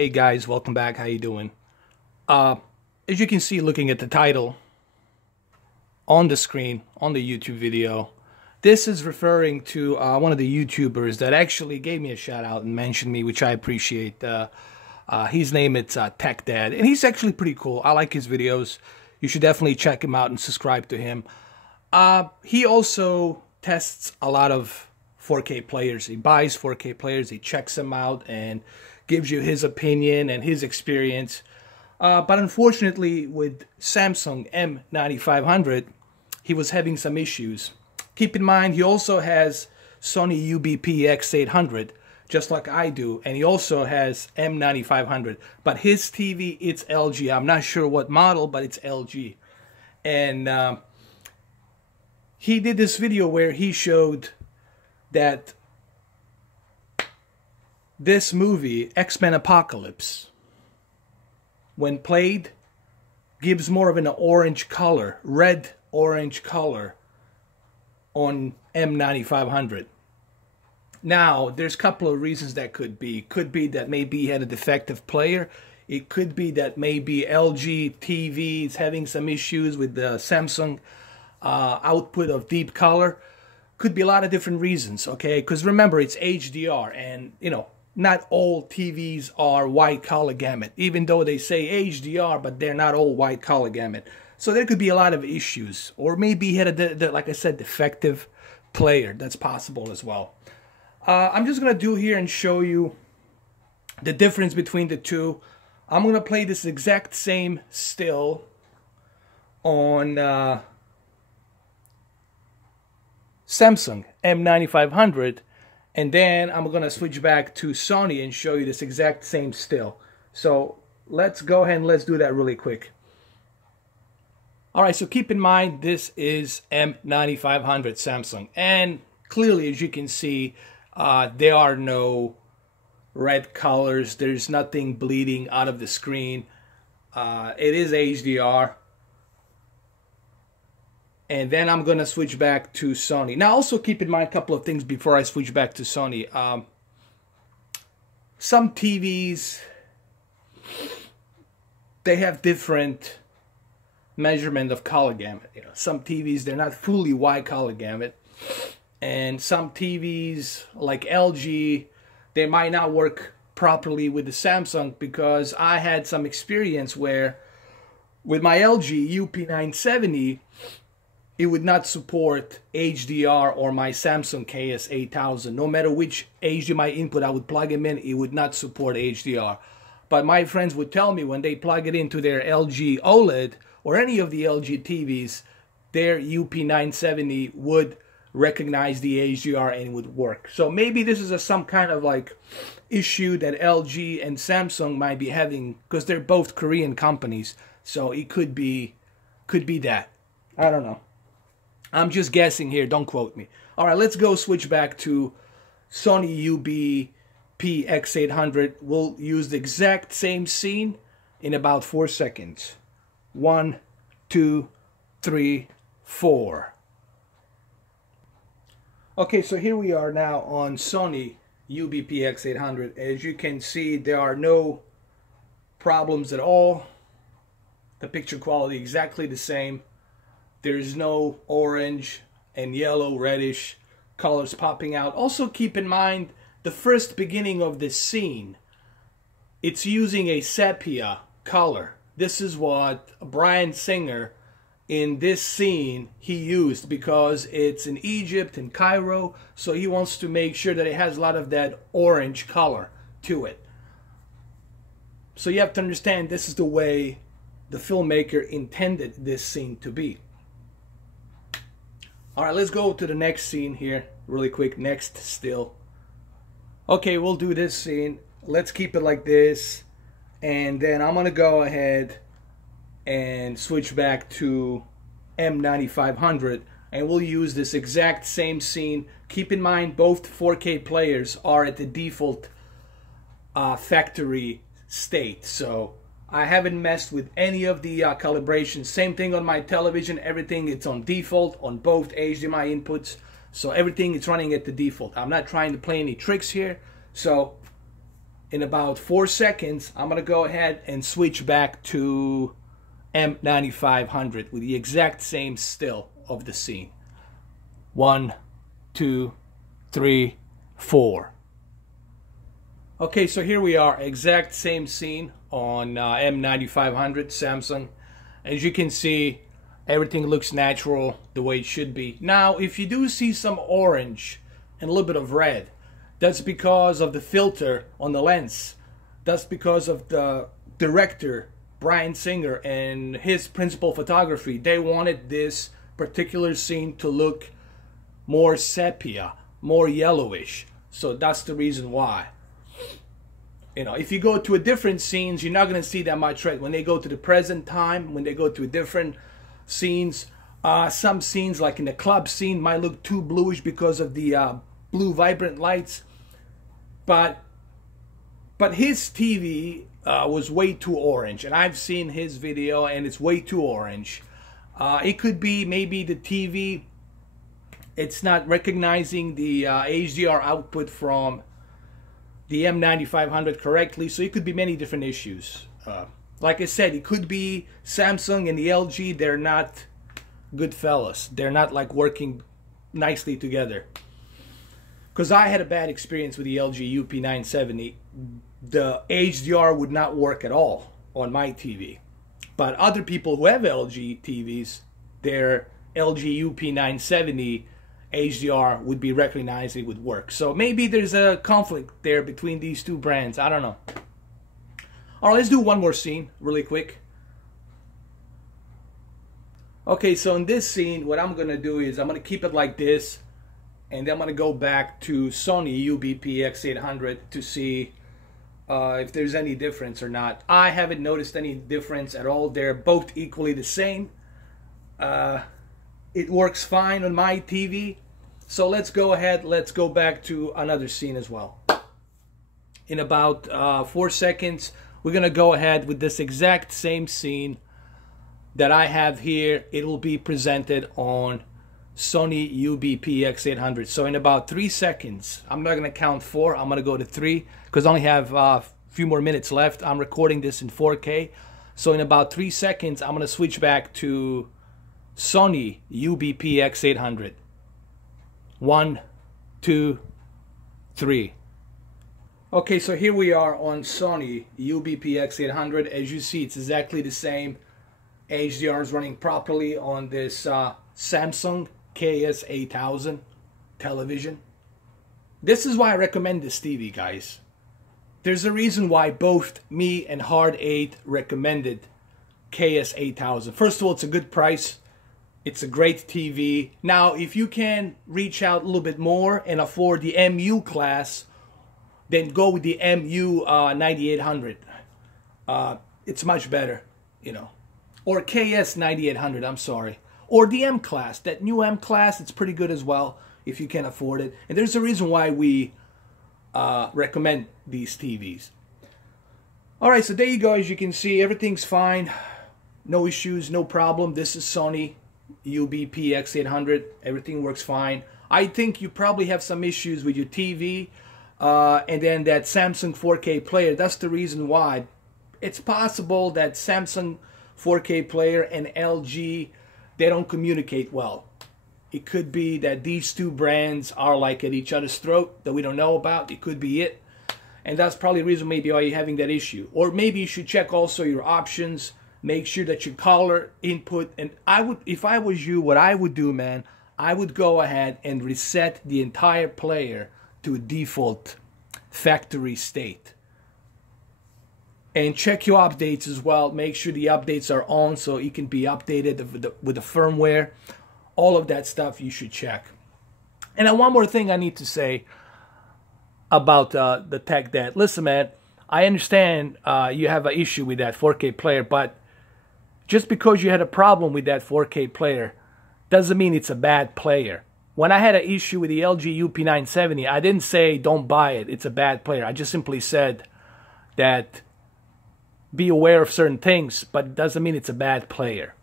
Hey guys, welcome back. How you doing? As you can see, looking at the title on the screen on the YouTube video, this is referring to one of the YouTubers that actually gave me a shout out and mentioned me, which I appreciate. His name is TechDad, and he's actually pretty cool. I like his videos. You should definitely check him out and subscribe to him. He also tests a lot of 4K players. He buys 4K players, he checks them out, and gives you his opinion and his experience. But unfortunately, with Samsung M9500, he was having some issues. Keep in mind, he also has Sony UBP-X800, just like I do, and he also has M9500. But his TV, it's LG. I'm not sure what model, but it's LG. And he did this video where he showed that this movie, X-Men Apocalypse, when played, gives more of an orange color, red-orange color on M9500. Now, there's a couple of reasons that could be. Could be that maybe he had a defective player. It could be that maybe LG TV is having some issues with the Samsung output of deep color. Could be a lot of different reasons, okay? Because remember, it's HDR, and, you know, not all TVs are white color gamut, even though they say HDR, but they're not all white color gamut. So there could be a lot of issues. Or maybe he had a, like I said, defective player. That's possible as well. I'm just going to do here and show you the difference between the two. I'm going to play this exact same still on Samsung M9500, and then I'm going to switch back to Sony and show you this exact same still. So let's go ahead and let's do that really quick. Alright, so keep in mind this is M9500 Samsung, and clearly, as you can see, there are no red colors. There's nothing bleeding out of the screen. It is HDR. And then I'm going to switch back to Sony. Now, also keep in mind a couple of things before I switch back to Sony. Some TVs, they have different measurement of color gamut. You know, some TVs, they're not fully white color gamut. And some TVs, like LG, they might not work properly with the Samsung, because I had some experience where with my LG UP970, it would not support HDR, or my Samsung KS8000. No matter which HDMI input I would plug them in, it would not support HDR. But my friends would tell me when they plug it into their LG OLED or any of the LG TVs, their UP970 would recognize the HDR and it would work. So maybe this is some kind of like issue that LG and Samsung might be having, because they're both Korean companies. So it could be that. I don't know. I'm just guessing here, don't quote me. Alright, let's go switch back to Sony UBP-X800. We'll use the exact same scene in about 4 seconds. 1, 2, 3, 4. Okay, so here we are now on Sony UBP-X800. As you can see, there are no problems at all. The picture quality exactly the same. There's no orange and yellow, reddish colors popping out. Also keep in mind, the first beginning of this scene, it's using a sepia color. This is what Bryan Singer in this scene he used, because it's in Egypt, in Cairo, so he wants to make sure that it has a lot of that orange color to it. So you have to understand, this is the way the filmmaker intended this scene to be. Alright, let's go to the next scene here really quick. Next still. Okay, we'll do this scene. Let's keep it like this. And then I'm going to go ahead and switch back to M9500. And we'll use this exact same scene. Keep in mind, both 4K players are at the default factory state. So I haven't messed with any of the calibration. Same thing on my television. Everything, it's on default on both HDMI inputs. So everything is running at the default. I'm not trying to play any tricks here. So in about 4 seconds, I'm going to go ahead and switch back to M9500 with the exact same still of the scene. 1, 2, 3, 4. Okay, so here we are, exact same scene on M9500 Samsung. As you can see, everything looks natural the way it should be. Now, if you do see some orange and a little bit of red, that's because of the filter on the lens. That's because of the director, Brian Singer, and his principal photography. They wanted this particular scene to look more sepia, more yellowish. So that's the reason why. You know, if you go to a different scenes, you're not going to see that much red. When they go to the present time, when they go to a different scenes, some scenes like in the club scene might look too bluish because of the blue vibrant lights. But his TV was way too orange, and I've seen his video and it's way too orange. It could be maybe the TV, it's not recognizing the HDR output from the M9500 correctly, so it could be many different issues. Like I said, it could be Samsung and the LG, they're not good fellas. They're not like working nicely together. Because I had a bad experience with the LG UP970. The HDR would not work at all on my TV. But other people who have LG TVs, their LG UP970 HDR would be recognized, it would work. So maybe there's a conflict there between these two brands. I don't know. Alright, let's do one more scene really quick. Okay, so in this scene, what I'm going to do is I'm going to keep it like this. And then I'm going to go back to Sony UBP-X800 to see if there's any difference or not. I haven't noticed any difference at all. They're both equally the same. It works fine on my TV. So let's go ahead. Let's go back to another scene as well. In about 4 seconds, we're going to go ahead with this exact same scene that I have here. It will be presented on Sony UBP-X800. So in about 3 seconds, I'm not going to count 4. I'm going to go to 3 because I only have a few more minutes left. I'm recording this in 4K. So in about 3 seconds, I'm going to switch back to Sony UBP-X800. 1, 2, 3. Okay, so here we are on Sony UBP-X800. As you see, it's exactly the same. HDR is running properly on this Samsung KS8000 television. This is why I recommend this TV, guys. There's a reason why both me and Hard8 recommended KS8000. First of all, it's a good price. It's a great TV. Now, if you can reach out a little bit more and afford the MU class, then go with the MU9800. It's much better, you know. Or KS9800, I'm sorry. Or the M class, that new M class, it's pretty good as well if you can afford it. And there's a reason why we recommend these TVs. Alright, so there you go. As you can see, everything's fine. No issues, no problem. This is Sony UBP-X800. Everything works fine. I think you probably have some issues with your TV and then that Samsung 4K player. That's the reason why. It's possible that Samsung 4K player and LG, they don't communicate well. It could be that these two brands are like at each other's throat that we don't know about. It could be it. And that's probably the reason maybe why you're having that issue. Or maybe you should check also your options. Make sure that your color input. And I would, if I was you, what I would do, man, I would go ahead and reset the entire player to a default factory state. And check your updates as well. Make sure the updates are on so it can be updated with the firmware. All of that stuff you should check. And then one more thing I need to say about the TechDad. Listen, man, I understand you have an issue with that 4K player, but just because you had a problem with that 4K player doesn't mean it's a bad player. When I had an issue with the LG UP970, I didn't say don't buy it, it's a bad player. I just simply said that be aware of certain things, but it doesn't mean it's a bad player.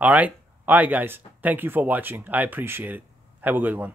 Alright? Alright guys, thank you for watching. I appreciate it. Have a good one.